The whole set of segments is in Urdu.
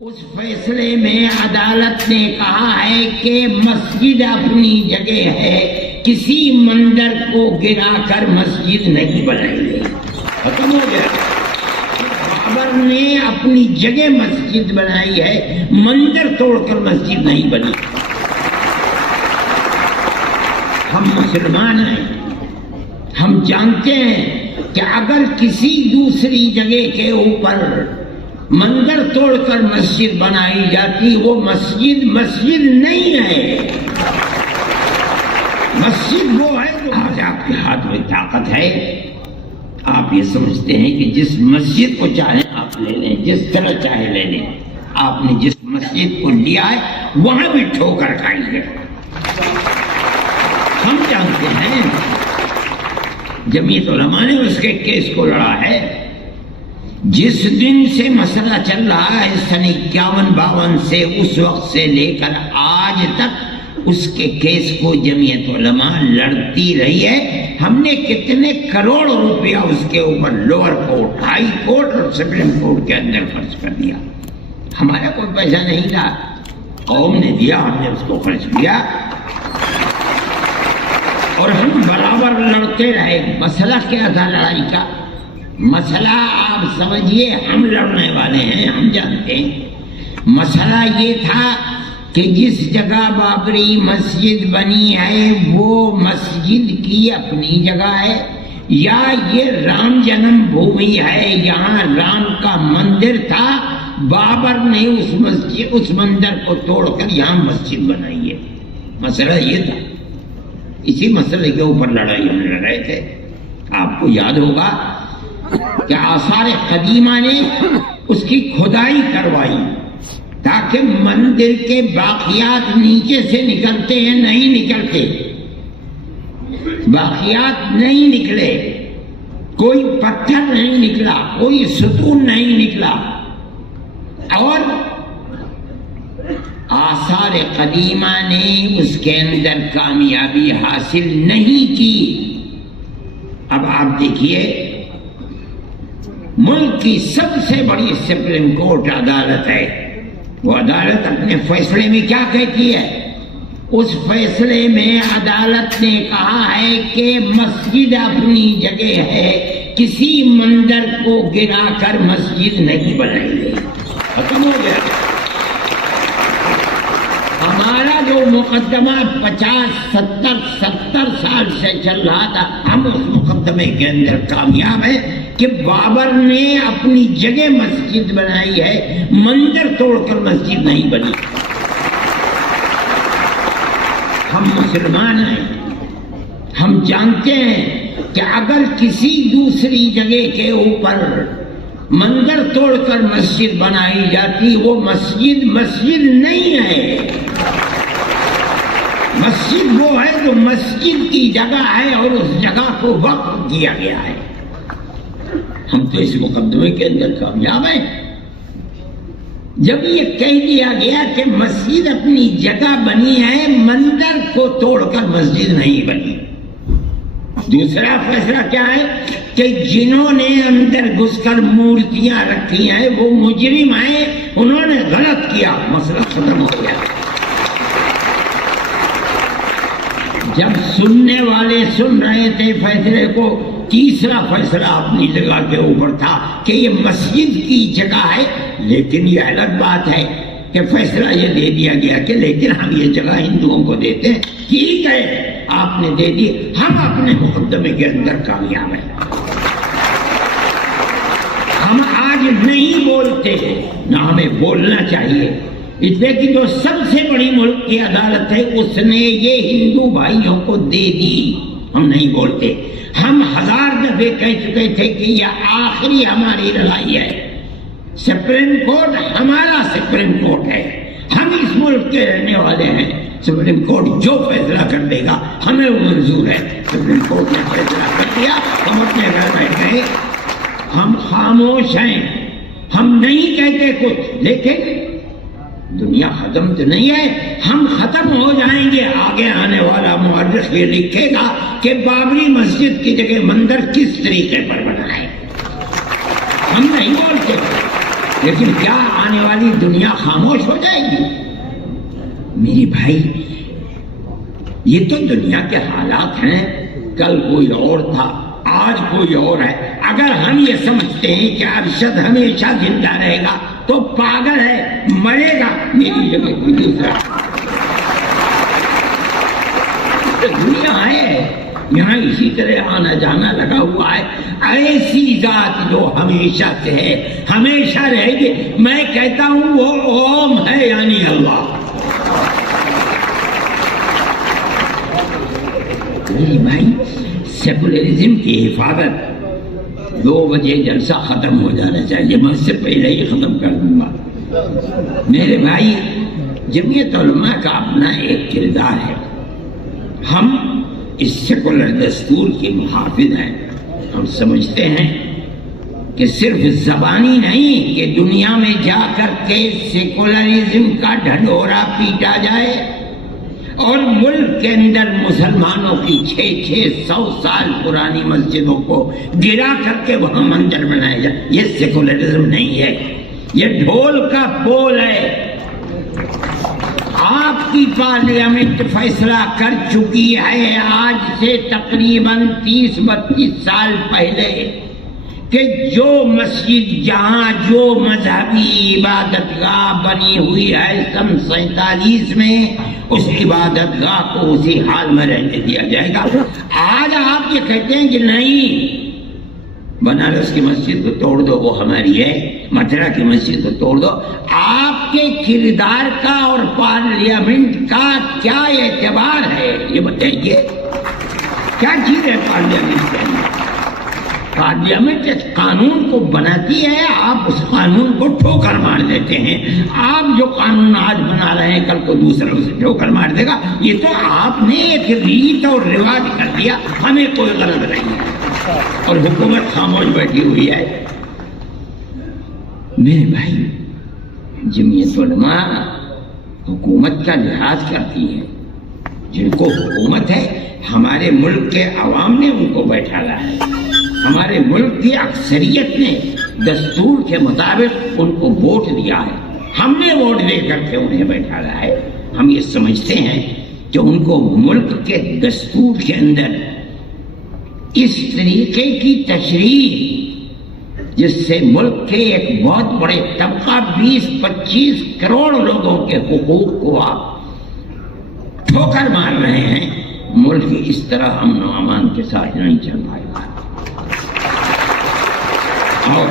اس فیصلے میں عدالت نے کہا ہے کہ مسجد اپنی جگہ ہے، کسی مندر کو گرا کر مسجد نہیں بنائی گئی، ختم ہو گیا۔ بابر نے اپنی جگہ مسجد بنائی ہے، مندر توڑ کر مسجد نہیں بنی۔ ہم مسلمان ہیں، ہم جانتے ہیں کہ اگر کسی دوسری جگہ کے اوپر مندر توڑ کر مسجد بنائی جاتی، وہ مسجد مسجد نہیں ہے۔ مسجد وہ ہے جو آج آپ کے ہاتھ میں طاقت ہے، آپ یہ سمجھتے ہیں کہ جس مسجد کو چاہیں آپ لے لیں، جس طرح چاہے لے لیں۔ آپ نے جس مسجد کو لیا ہے وہاں بھی ٹھوکر کھائی ہے۔ ہم جانتے ہیں جمعیت علماء نے اس کے کیس کو لڑا ہے۔ جس دن سے مسئلہ چل رہا ہے سن 51-52 سے، اس وقت سے لے کر آج تک اس کے کیس کو جمعیت علماء لڑتی رہی ہے۔ ہم نے کتنے کروڑ روپیہ اس کے اوپر لوور کورٹ، ہائی کورٹ اور سپریم کورٹ کے اندر خرچ کر دیا۔ ہمارا کوئی پیسہ نہیں تھا، قوم نے دیا، ہم نے اس کو خرچ کیا اور ہم برابر لڑتے رہے۔ مسئلہ کیا تھا لڑائی کا؟ مسئلہ آپ سمجھیے، ہم لڑنے والے ہیں، ہم جانتے ہیں۔ مسئلہ یہ تھا کہ جس جگہ بابری مسجد بنی ہے وہ مسجد کی اپنی جگہ ہے، یا یہ رام جنم بھومی ہے، یہاں رام کا مندر تھا، بابر نے اس مندر کو توڑ کر یہاں مسجد بنائی ہے۔ مسئلہ یہ تھا، اسی مسئلے کے اوپر لڑائی ہم لڑ رہے تھے۔ آپ کو یاد ہوگا کہ آثار قدیمہ نے اس کی کھدائی کروائی تاکہ مندر کے باقیات نیچے سے نکلتے ہیں، نہیں نکلتے، باقیات نہیں نکلے، کوئی پتھر نہیں نکلا، کوئی ستون نہیں نکلا، اور آثار قدیمہ نے اس کے اندر کامیابی حاصل نہیں کی۔ اب آپ دیکھیے، ملک کی سب سے بڑی سپریم کورٹ عدالت ہے، وہ عدالت اپنے فیصلے میں کیا کہتی ہے؟ اس فیصلے میں عدالت نے کہا ہے کہ مسجد اپنی جگہ ہے، کسی مندر کو گرا کر مسجد نہیں بنائی گئی، ختم ہو گیا۔ ہمارا جو مقدمہ 50-70 سال سے چل رہا تھا، ہم اس مقدمے کے اندر کامیاب ہیں کہ بابر نے اپنی جگہ مسجد بنائی ہے، مندر توڑ کر مسجد نہیں بنی۔ ہم مسلمان ہیں، ہم جانتے ہیں کہ اگر کسی دوسری جگہ کے اوپر مندر توڑ کر مسجد بنائی جاتی، وہ مسجد مسجد نہیں ہے۔ مسجد وہ ہے جو مسجد کی جگہ ہے اور اس جگہ کو وقف کیا گیا ہے۔ ہم تو اس مقدمے کے اندر کامیاب ہیں۔ جب یہ کہہ دیا گیا کہ مسجد اپنی جگہ بنی ہے، مندر کو توڑ کر مسجد نہیں بنی۔ دوسرا فیصلہ کیا ہے کہ جنہوں نے اندر گھس کر مورتیاں رکھی ہیں وہ مجرم ہیں، انہوں نے غلط کیا، مسئلہ ختم ہو گیا۔ جب سننے والے سن رہے تھے فیصلے کو، تیسرا فیصلہ اپنی جگہ کے اوپر تھا کہ یہ مسجد کی جگہ ہے، لیکن یہ الگ بات ہے کہ فیصلہ یہ دے دیا گیا کہ لیکن ہم یہ جگہ ہندوؤں کو دیتے ہیں۔ ٹھیک ہے، آپ نے دے دی، ہم اپنے مقدمے کے اندر کامیاب ہیں۔ ہم آج نہیں بولتے، نہ ہمیں بولنا چاہیے، اس لیے کہ جو سب سے بڑی ملک کی عدالت ہے اس نے یہ ہندو بھائیوں کو دے دی، ہم نہیں بولتے۔ ہم 1000 دفعے کہہ چکے تھے کہ یہ آخری ہماری لڑائی ہے، سپریم کورٹ ہمارا سپریم کورٹ ہے، ہم اس ملک کے رہنے والے ہیں، سپریم کورٹ جو فیصلہ کر دے گا ہمیں وہ منظور ہے۔ سپریم کورٹ نے فیصلہ کر دیا، ہم اپنے گھر بیٹھ گئے، ہم خاموش ہیں، ہم نہیں کہتے کچھ، لیکن دنیا ختم تو نہیں ہے، ہم ختم ہو جائیں گے۔ آگے آنے والا مورخ یہ لکھے گا کہ بابری مسجد کی جگہ مندر کس طریقے پر بنا ہے، ہم نہیں بولتے۔ لیکن کیا آنے والی دنیا خاموش ہو جائے گی؟ میرے بھائی یہ تو دنیا کے حالات ہیں، کل کوئی اور تھا، آج کوئی اور ہے۔ اگر ہم یہ سمجھتے ہیں کہ ارشد ہمیشہ زندہ رہے گا تو پاگل ہے، مرے گا۔ میری جگہ کوئی دوسرا دنیا ہے، یہاں اسی طرح آنا جانا لگا ہوا ہے۔ ایسی ذات جو ہمیشہ سے ہے، ہمیشہ رہے گی۔ میں کہتا ہوں وہ اوم ہے، یعنی اللہ۔ میری بھائی سیکولرزم کی حفاظت 2 بجے جلسہ ختم ہو جانا چاہیے، میں اس سے پہلے ہی ختم کر دوں گا۔ میرے بھائی جمعیت علماء کا اپنا ایک کردار ہے، ہم اس سیکولر دستور کے محافظ ہیں۔ ہم سمجھتے ہیں کہ صرف زبانی نہیں کہ دنیا میں جا کر کے سیکولرزم کا ڈھنڈورا پیٹا جائے اور ملک کے اندر مسلمانوں کی 600 سال پرانی مسجدوں کو گرا کر کے وہاں مندر بنایا جائے، یہ سیکولرزم نہیں ہے، یہ ڈھول کا بول ہے۔ آپ کی پارلیمنٹ فیصلہ کر چکی ہے آج سے تقریباً 30-32 سال پہلے کہ جو مسجد جہاں جو مذہبی عبادت گاہ بنی ہوئی ہے سن 47 میں، اس عبادت گاہ کو اسی حال میں رہنے دیا جائے گا۔ آج آپ یہ کہتے ہیں کہ نہیں، بنارس کی مسجد کو توڑ دو، وہ ہماری ہے، متھرا کی مسجد کو توڑ دو۔ آپ کے کردار کا اور پارلیمنٹ کا کیا اعتبار ہے یہ بتائیے؟ کیا چیز ہے پارلیمنٹ کے اندر؟ پارلیمنٹ اس قانون کو بناتی ہے، آپ اس قانون کو ٹھوکر مار دیتے ہیں۔ آپ جو قانون آج بنا رہے ہیں کل کو دوسرا اسے ٹھوکر مار دے گا۔ یہ تو آپ نے ایک ریت اور رواج کر دیا، ہمیں کوئی غرض نہیں ہے اور حکومت خاموش بیٹھی ہوئی ہے۔ میرے بھائی جمعیت علماء حکومت کا لحاظ کرتی ہے، جن کو حکومت ہے ہمارے ملک کے عوام نے ان کو بیٹھایا ہے، ہمارے ملک کی اکثریت نے دستور کے مطابق ان کو ووٹ دیا ہے، ہم نے ووٹ دے کر کے انہیں بیٹھایا ہے۔ ہم یہ سمجھتے ہیں کہ ان کو ملک کے دستور کے اندر اس طریقے کی تشریح جس سے ملک کے ایک بہت بڑے طبقہ 20-25 کروڑ لوگوں کے حقوق کو آپ ٹھوکر مار رہے ہیں، ملک اس طرح امن و امان کے ساتھ نہیں چل پائے گا۔ اور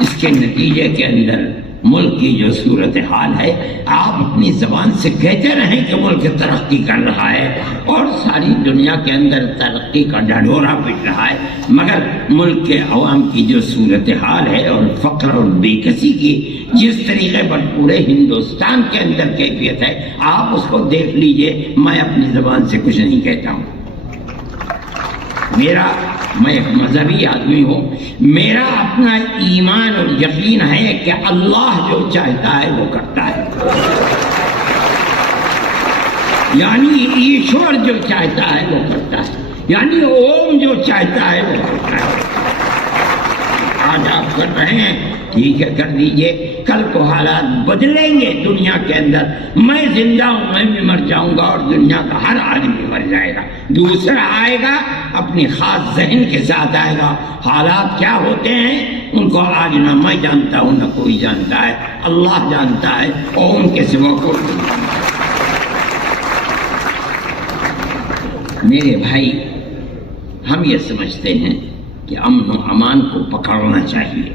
اس کے نتیجے کے اندر ملک کی جو صورتحال ہے، آپ اپنی زبان سے کہتے رہیں کہ ملک ترقی کر رہا ہے اور ساری دنیا کے اندر ترقی کا ڈھنڈورا پٹ رہا ہے، مگر ملک کے عوام کی جو صورتحال ہے اور فقر اور بے کسی کی جس طریقے پر پورے ہندوستان کے اندر کیفیت ہے، آپ اس کو دیکھ لیجئے۔ میں اپنی زبان سے کچھ نہیں کہتا ہوں، میں ایک مذہبی آدمی ہوں، میرا اپنا ایمان اور یقین ہے کہ اللہ جو چاہتا ہے وہ کرتا ہے، یعنی ایشور جو چاہتا ہے وہ کرتا ہے، یعنی اوم جو چاہتا ہے وہ کرتا ہے۔ آج آپ کر رہے ہیں، ٹھیک ہے کر دیجئے، کل کو حالات بدلیں گے دنیا کے اندر، میں زندہ ہوں، میں بھی مر جاؤں گا اور دنیا کا ہر آدمی مر جائے گا، دوسرا آئے گا اپنی خاص ذہن کے ساتھ آئے گا۔ حالات کیا ہوتے ہیں ان کو آج نہ میں جانتا ہوں نہ کوئی جانتا ہے، اللہ جانتا ہے اور ان کے سوا کوئی نہیں جانتا۔ میرے بھائی ہم یہ سمجھتے ہیں کہ امن و امان کو پکڑنا چاہیے۔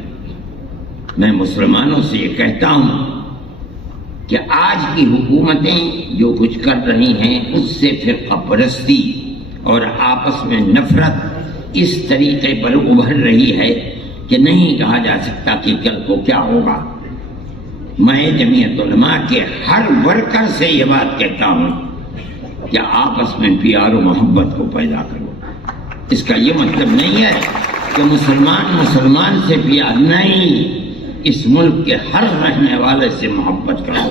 میں مسلمانوں سے یہ کہتا ہوں کہ آج کی حکومتیں جو کچھ کر رہی ہیں اس سے فرقہ پرستی اور آپس میں نفرت اس طریقے پر ابھر رہی ہے کہ نہیں کہا جا سکتا کہ کل کو کیا ہوگا۔ میں جمعیت علماء کے ہر ورکر سے یہ بات کہتا ہوں کہ آپس میں پیار و محبت کو پیدا کرو۔ اس کا یہ مطلب نہیں ہے کہ مسلمان سے پیار نہیں، اس ملک کے ہر رہنے والے سے محبت کرو،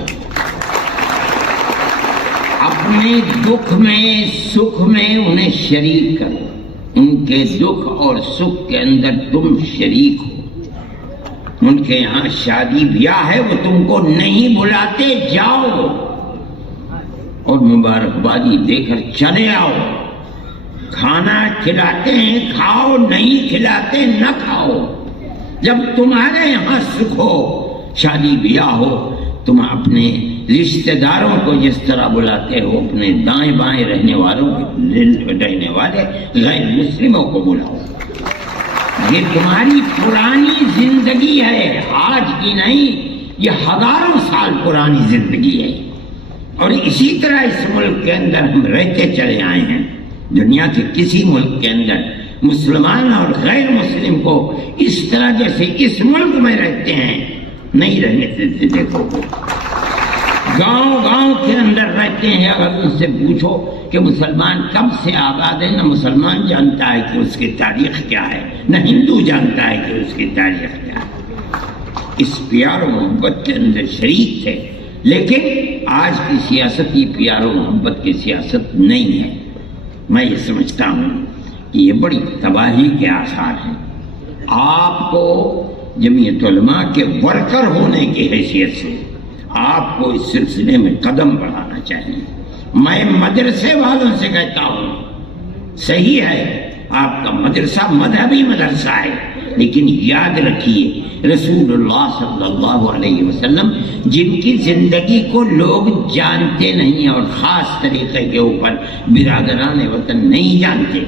اپنے دکھ میں سکھ میں انہیں شریک کرو، ان کے دکھ اور سکھ کے اندر تم شریک ہو۔ ان کے یہاں شادی بیاہ ہے، وہ تم کو نہیں بلاتے، جاؤ اور مبارکبادی دے کر چلے آؤ۔ کھانا کھلاتے ہیں کھاؤ، نہیں کھلاتے نہ کھاؤ۔ جب تمہارے یہاں سکھ ہو، شادی بیاہ ہو، تم اپنے رشتہ داروں کو جس طرح بلاتے ہو، اپنے دائیں بائیں رہنے والے غیر مسلموں کو بلاؤ۔ یہ تمہاری پرانی زندگی ہے، آج کی نہیں، یہ ہزاروں سال پرانی زندگی ہے، اور اسی طرح اس ملک کے اندر ہم رہتے چلے آئے ہیں۔ دنیا کے کسی ملک کے اندر مسلمان اور غیر مسلم کو اس طرح جیسے اس ملک میں رہتے ہیں نہیں رہنے دیتے۔ دیکھو گاؤں گاؤں کے اندر رہتے ہیں، اگر ان سے پوچھو کہ مسلمان کب سے آباد ہے، نہ مسلمان جانتا ہے کہ اس کی تاریخ کیا ہے، نہ ہندو جانتا ہے کہ اس کی تاریخ کیا ہے۔ اس پیار و محبت کے اندر شریک تھے، لیکن آج کی سیاست یہ پیار و محبت کی سیاست نہیں ہے۔ میں یہ سمجھتا ہوں کہ یہ بڑی تباہی کے آثار ہیں۔ آپ کو جمعیت علماء کے ورکر ہونے کی حیثیت سے آپ کو اس سلسلے میں قدم بڑھانا چاہیے۔ میں مدرسے والوں سے کہتا ہوں، صحیح ہے آپ کا مدرسہ مذہبی مدرسہ ہے، لیکن یاد رکھیے رسول اللہ صلی اللہ علیہ وسلم جن کی زندگی کو لوگ جانتے نہیں اور خاص طریقے کے اوپر برادران وطن نہیں جانتے،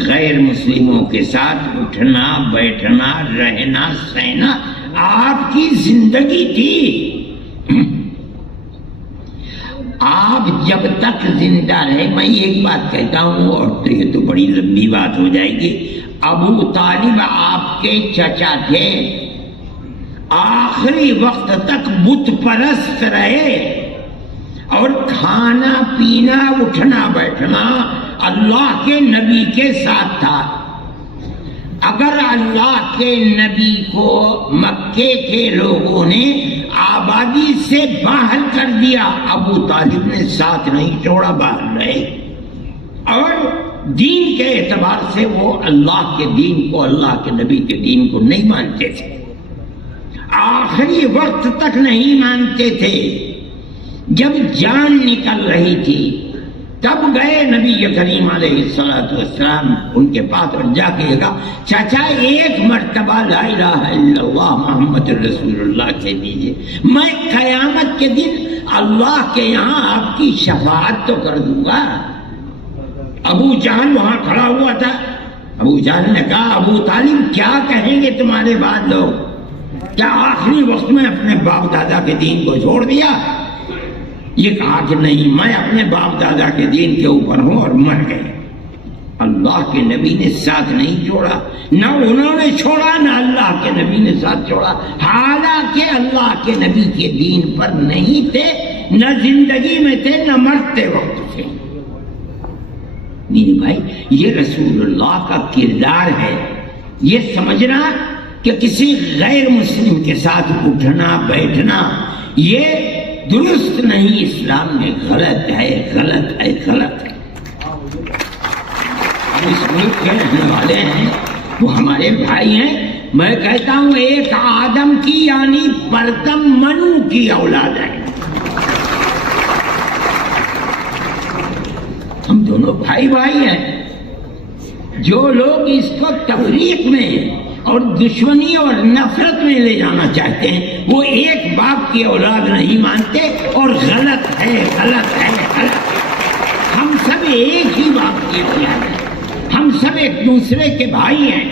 غیر مسلموں کے ساتھ اٹھنا بیٹھنا رہنا سہنا آپ کی زندگی تھی۔ آپ جب تک زندہ رہے، میں ایک بات کہتا ہوں اور تو یہ تو بڑی لمبی بات ہو جائے گی، ابو طالب آپ کے چچا تھے، آخری وقت تک بت پرست رہے، اور کھانا پینا اٹھنا بیٹھنا اللہ کے نبی کے ساتھ تھا۔ اگر اللہ کے نبی کو مکے کے لوگوں نے آبادی سے باہر کر دیا، ابو طالب نے ساتھ نہیں چھوڑا، باہر رہے، اور دین کے اعتبار سے وہ اللہ کے دین کو، اللہ کے نبی کے دین کو نہیں مانتے تھے، آخری وقت تک نہیں مانتے تھے۔ جب جان نکل رہی تھی تب گئے نبی کریم علیہ السلام ان کے پاس اور جا کے کہا، چاچا ایک مرتبہ لا الہ الا اللہ محمد رسول اللہ کہہ دیجئے، میں قیامت کے دن اللہ کے یہاں آپ کی شفاعت تو کر دوں گا۔ ابو جہل وہاں کھڑا ہوا تھا، ابو جہل نے کہا، ابو طالب کیا کہیں گے تمہارے بعد لوگ، کیا آخری وقت میں اپنے باپ دادا کے دین کو چھوڑ دیا؟ یہ کہا کہ نہیں، میں اپنے باپ دادا کے دین کے اوپر ہوں، اور مر گئے۔ اللہ کے نبی نے ساتھ نہیں چھوڑا، نہ انہوں نے چھوڑا نہ اللہ کے نبی نے ساتھ چھوڑا، حالانکہ اللہ کے نبی کے دین پر نہیں تھے، نہ زندگی میں تھے نہ مرتے وقت تھے۔ میرے بھائی یہ رسول اللہ کا کردار ہے۔ یہ سمجھنا کہ کسی غیر مسلم کے ساتھ اٹھنا بیٹھنا یہ درست نہیں، اسلام میں غلط ہے، غلط ہے، غلط ہے۔ ہم اس ملک کے رہنے والے ہیں، وہ ہمارے بھائی ہیں۔ میں کہتا ہوں ایک آدم کی یعنی پرتم منو کی اولاد ہے، ہم دونوں بھائی بھائی ہیں۔ جو لوگ اس کو تفریق میں اور دشمنی اور نفرت میں لے جانا چاہتے ہیں، وہ ایک باپ کی اولاد نہیں مانتے، اور غلط ہے، غلط ہے، غلط ہے۔ ہم سب ایک ہی باپ کی اولاد ہیں، ہم سب ایک دوسرے کے بھائی ہیں۔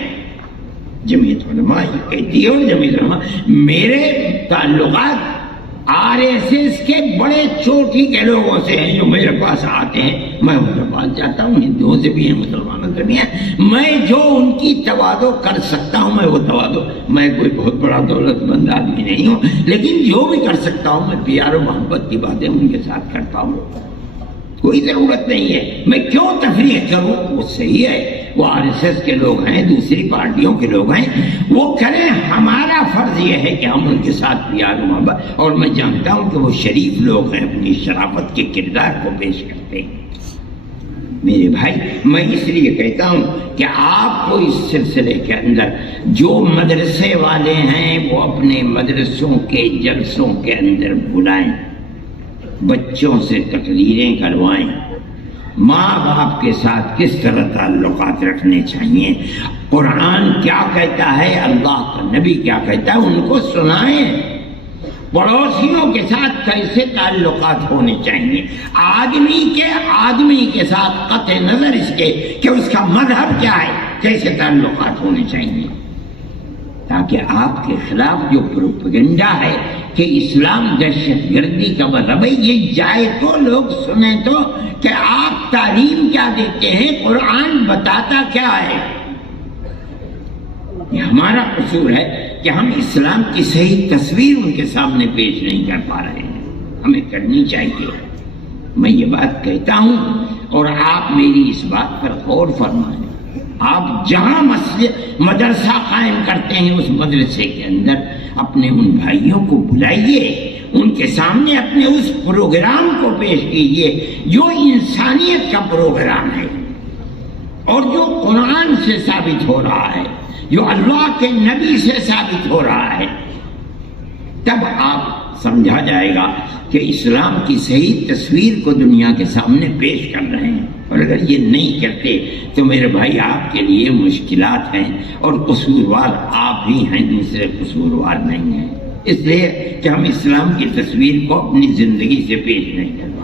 جمعیت علماء یہ کہتی ہے، اور جمعیت علماء میرے تعلقات RSS کے بڑے چوٹی کے لوگوں سے ہیں جو میرے پاس آتے ہیں، میں ان کے پاس جاتا ہوں، ہندوؤں سے بھی ہیں، مسلمانوں سے بھی ہیں، میں جو ان کی تواضع کر سکتا ہوں میں وہ تواضع، میں کوئی بہت بڑا دولت مند آدمی نہیں ہوں، لیکن جو بھی کر سکتا ہوں میں پیار و محبت کی باتیں ان کے ساتھ کرتا ہوں۔ کوئی ضرورت نہیں ہے میں کیوں تفریق کروں، وہ صحیح ہے، وہ RSS کے لوگ ہیں، دوسری پارٹیوں کے لوگ ہیں، وہ کریں، ہمارا فرض یہ ہے کہ ہم ان کے ساتھ پیار و محبت، اور میں جانتا ہوں کہ وہ شریف لوگ ہیں، اپنی شرافت کے کردار کو پیش کرتے ہیں۔ میرے بھائی میں اس لیے کہتا ہوں کہ آپ کو اس سلسلے کے اندر جو مدرسے والے ہیں وہ اپنے مدرسوں کے جلسوں کے اندر بلائیں، بچوں سے تقریریں کروائیں، ماں باپ کے ساتھ کس طرح تعلقات رکھنے چاہیے، قرآن کیا کہتا ہے، اللہ کا نبی کیا کہتا ہے، ان کو سنائیں، پڑوسیوں کے ساتھ کیسے تعلقات ہونے چاہیے، آدمی کے ساتھ قطع نظر اس کے کہ اس کا مذہب کیا ہے کیسے تعلقات ہونے چاہیے، تاکہ آپ کے خلاف جو پروپیگنڈا ہے کہ اسلام دہشت گردی کا مذہب ہے یہ جائے تو لوگ سنیں تو کہ آپ تعلیم کیا دیتے ہیں، قرآن بتاتا کیا ہے۔ یہ ہمارا قصور ہے کہ ہم اسلام کی صحیح تصویر ان کے سامنے پیش نہیں کر پا رہے ہیں، ہمیں کرنی چاہیے۔ میں یہ بات کہتا ہوں اور آپ میری اس بات پر غور فرمائیں، آپ جہاں مدرسہ قائم کرتے ہیں اس مدرسے کے اندر اپنے ان بھائیوں کو بلائیے، ان کے سامنے اپنے اس پروگرام کو پیش کیجیے جو انسانیت کا پروگرام ہے اور جو قرآن سے ثابت ہو رہا ہے، جو اللہ کے نبی سے ثابت ہو رہا ہے، تب آپ سمجھا جائے گا کہ اسلام کی صحیح تصویر کو دنیا کے سامنے پیش کر رہے ہیں۔ اور اگر یہ نہیں کرتے تو میرے بھائی آپ کے لیے مشکلات ہیں، اور قصوروار آپ ہی ہیں، دوسرے قصوروار نہیں ہیں، اس لیے کہ ہم اسلام کی تصویر کو اپنی زندگی سے پیش نہیں کرتے۔